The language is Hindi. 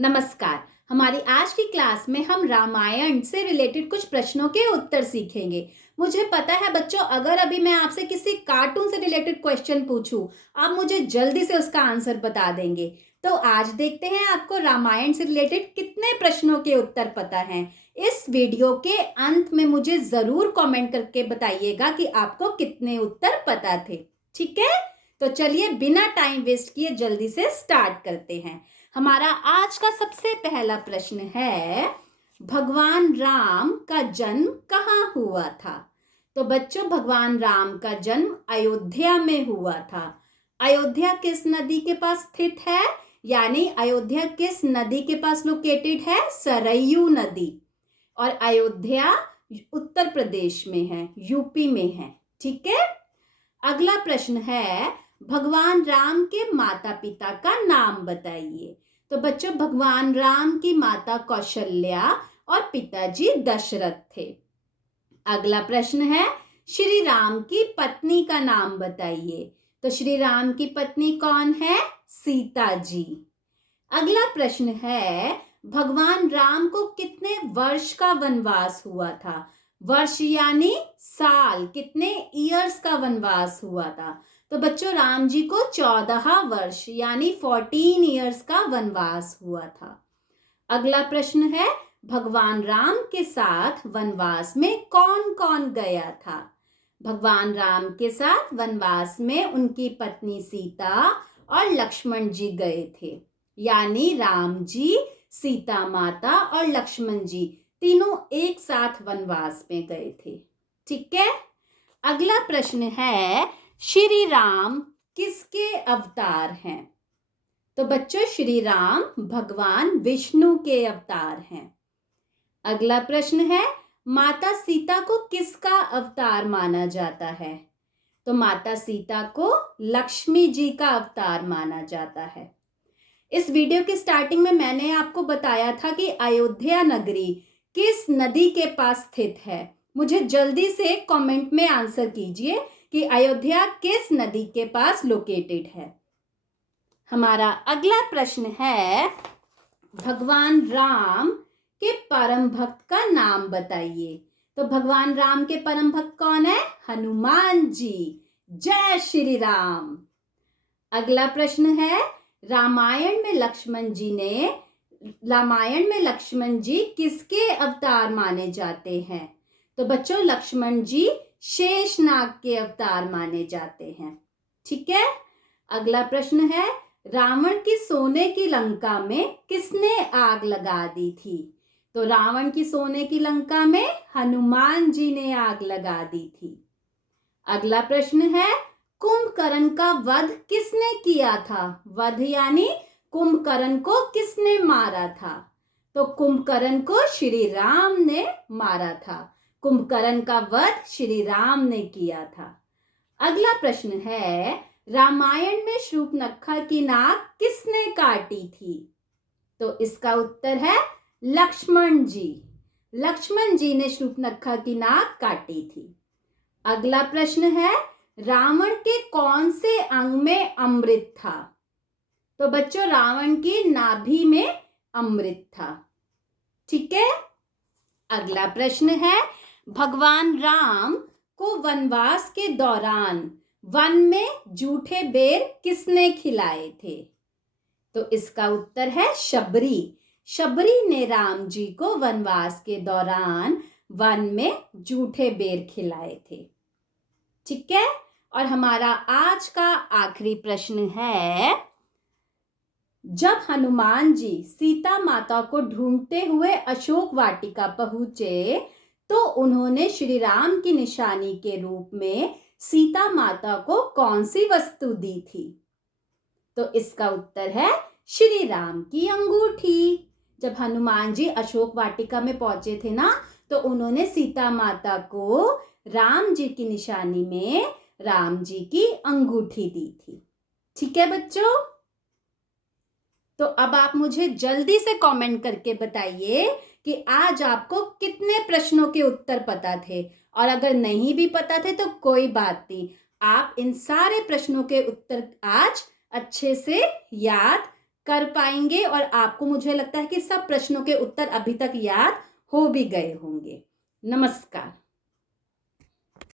नमस्कार। हमारी आज की क्लास में हम रामायण से रिलेटेड कुछ प्रश्नों के उत्तर सीखेंगे। मुझे पता है बच्चों, अगर अभी मैं आपसे किसी कार्टून से रिलेटेड क्वेश्चन पूछूं, आप मुझे जल्दी से उसका आंसर बता देंगे। तो आज देखते हैं आपको रामायण से रिलेटेड कितने प्रश्नों के उत्तर पता हैं। इस वीडियो के अंत में मुझे जरूर कमेंट करके बताइएगा कि आपको कितने उत्तर पता थे। ठीक है, तो चलिए बिना टाइम वेस्ट किए जल्दी से स्टार्ट करते हैं। हमारा आज का सबसे पहला प्रश्न है, भगवान राम का जन्म कहाँ हुआ था? तो बच्चों, भगवान राम का जन्म अयोध्या में हुआ था। अयोध्या किस नदी के पास स्थित है? यानी अयोध्या किस नदी के पास लोकेटेड है? सरयू नदी। और अयोध्या उत्तर प्रदेश में है, यूपी में है। ठीक है, अगला प्रश्न है, भगवान राम के माता पिता का नाम बताइए। तो बच्चों, भगवान राम की माता कौशल्या और पिताजी दशरथ थे। अगला प्रश्न है, श्री राम की पत्नी का नाम बताइए। तो श्री राम की पत्नी कौन है? सीता जी। अगला प्रश्न है, भगवान राम को कितने वर्ष का वनवास हुआ था? वर्ष यानी साल, कितने ईयर्स का वनवास हुआ था? तो बच्चों, राम जी को 14 वर्ष यानी 14 ईयर्स का वनवास हुआ था। अगला प्रश्न है, भगवान राम के साथ वनवास में कौन कौन गया था? भगवान राम के साथ वनवास में उनकी पत्नी सीता और लक्ष्मण जी गए थे। यानी राम जी, सीता माता और लक्ष्मण जी तीनों एक साथ वनवास में गए थे। ठीक है, अगला प्रश्न है, श्री राम किसके अवतार हैं? तो बच्चों, श्री राम भगवान विष्णु के अवतार हैं। अगला प्रश्न है, माता सीता को किसका अवतार माना जाता है? तो माता सीता को लक्ष्मी जी का अवतार माना जाता है। इस वीडियो की स्टार्टिंग में मैंने आपको बताया था कि अयोध्या नगरी किस नदी के पास स्थित है। मुझे जल्दी से कमेंट में आंसर कीजिए कि अयोध्या किस नदी के पास लोकेटेड है। हमारा अगला प्रश्न है, भगवान राम के परम भक्त का नाम बताइए। तो भगवान राम के परम भक्त कौन है? हनुमान जी। जय श्री राम। अगला प्रश्न है, रामायण में लक्ष्मण जी किसके अवतार माने जाते हैं? तो बच्चों, लक्ष्मण जी शेषनाग के अवतार माने जाते हैं। ठीक है, अगला प्रश्न है, रावण की सोने की लंका में किसने आग लगा दी थी? तो रावण की सोने की लंका में हनुमान जी ने आग लगा दी थी। अगला प्रश्न है, कुंभकर्ण का वध किसने किया था? वध यानी कुंभकर्ण को किसने मारा था? तो कुंभकर्ण को श्री राम ने मारा था। कुंभकर्ण का वध श्री राम ने किया था। अगला प्रश्न है, रामायण में शूर्पणखा की नाक किसने काटी थी? तो इसका उत्तर है लक्ष्मण जी। लक्ष्मण जी ने शूर्पणखा की नाक काटी थी। अगला प्रश्न है, रावण के कौन से अंग में अमृत था? तो बच्चों, रावण की नाभि में अमृत था। ठीक है, अगला प्रश्न है, भगवान राम को वनवास के दौरान वन में जूठे बेर किसने खिलाए थे? तो इसका उत्तर है शबरी। शबरी ने राम जी को वनवास के दौरान वन में जूठे बेर खिलाए थे। ठीक है, और हमारा आज का आखिरी प्रश्न है, जब हनुमान जी सीता माता को ढूंढते हुए अशोक वाटिका पहुंचे तो उन्होंने श्री राम की निशानी के रूप में सीता माता को कौन सी वस्तु दी थी? तो इसका उत्तर है श्री राम की अंगूठी। जब हनुमान जी अशोक वाटिका में पहुंचे थे ना, तो उन्होंने सीता माता को राम जी की निशानी में राम जी की अंगूठी दी थी। ठीक है बच्चों, तो अब आप मुझे जल्दी से कमेंट करके बताइए कि आज आपको कितने प्रश्नों के उत्तर पता थे, और अगर नहीं भी पता थे तो कोई बात नहीं, आप इन सारे प्रश्नों के उत्तर आज अच्छे से याद कर पाएंगे और आपको मुझे लगता है कि सब प्रश्नों के उत्तर अभी तक याद हो भी गए होंगे। नमस्कार।